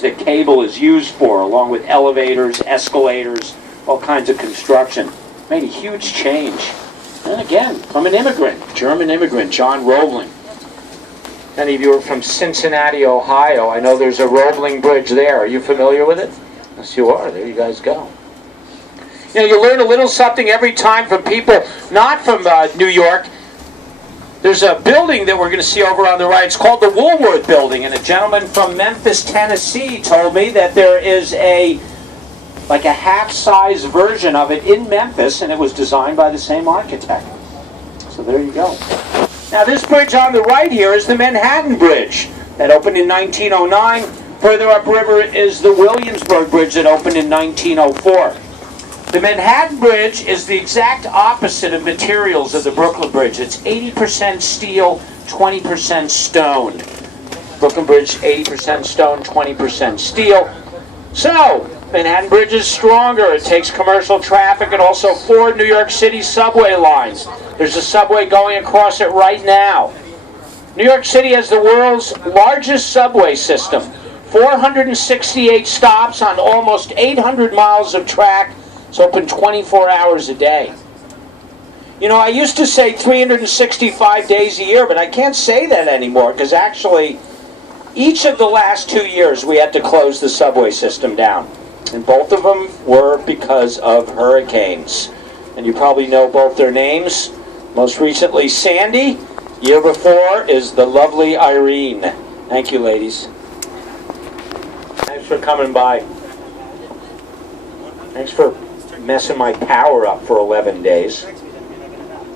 that cable is used for, along with elevators, escalators, all kinds of construction. Made a huge change. And again, from an immigrant, German immigrant, John Roebling. Many of you are from Cincinnati, Ohio. I know there's a Roebling Bridge there. Are you familiar with it? Yes, you are. There you guys go. You know, you learn a little something every time from people not from New York. There's a building that we're going to see over on the right. It's called the Woolworth Building, and a gentleman from Memphis, Tennessee told me that there is a half-size version of it in Memphis, and it was designed by the same architect. So there you go. Now this bridge on the right here is the Manhattan Bridge that opened in 1909. Further upriver is the Williamsburg Bridge that opened in 1904. The Manhattan Bridge is the exact opposite of materials of the Brooklyn Bridge. It's 80% steel, 20% stone. Brooklyn Bridge, 80% stone, 20% steel. So, Manhattan Bridge is stronger. It takes commercial traffic and also 4 New York City subway lines. There's a subway going across it right now. New York City has the world's largest subway system. 468 stops on almost 800 miles of track. It's open 24 hours a day. You know, I used to say 365 days a year, but I can't say that anymore because actually each of the last 2 years we had to close the subway system down. And both of them were because of hurricanes. And you probably know both their names. Most recently Sandy. Year before is the lovely Irene. Thank you, ladies. Thanks for coming by. Thanks for messing my power up for 11 days.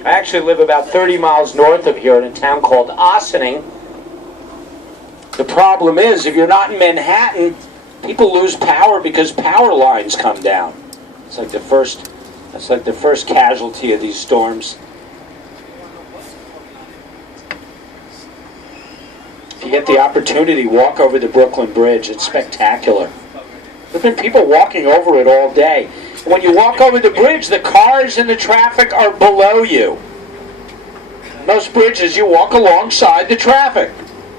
I actually live about 30 miles north of here in a town called Ossining. The problem is, if you're not in Manhattan, people lose power because power lines come down. That's like the first casualty of these storms. If you get the opportunity, walk over the Brooklyn Bridge. It's spectacular. There have been people walking over it all day. When you walk over the bridge, the cars and the traffic are below you. Most bridges, you walk alongside the traffic.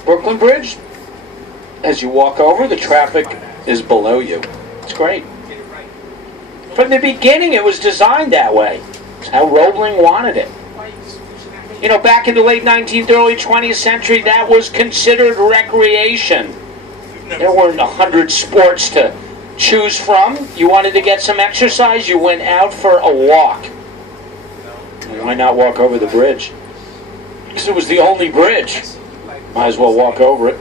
Brooklyn Bridge, as you walk over, the traffic is below you. It's great. From the beginning, it was designed that way. It's how Roebling wanted it. You know, back in the late 19th, early 20th century, that was considered recreation. There weren't 100 sports to choose from. You wanted to get some exercise, you went out for a walk. And why not walk over the bridge? Because it was the only bridge. Might as well walk over it.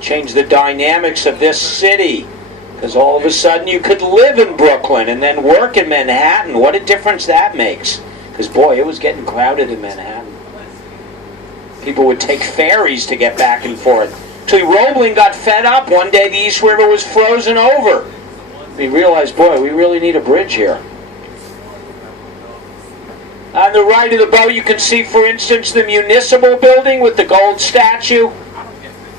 Change the dynamics of this city. Because all of a sudden you could live in Brooklyn and then work in Manhattan. What a difference that makes. Because boy, it was getting crowded in Manhattan. People would take ferries to get back and forth. Actually, Roebling got fed up. One day the East River was frozen over. He realized, boy, we really need a bridge here. On the right of the boat, you can see, for instance, the Municipal Building with the gold statue.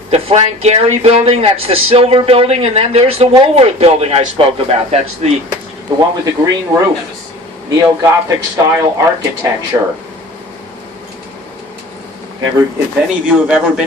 The Frank Gehry Building, that's the silver building. And then there's the Woolworth Building I spoke about. That's the one with the green roof. Neo-Gothic style architecture. If any of you have ever been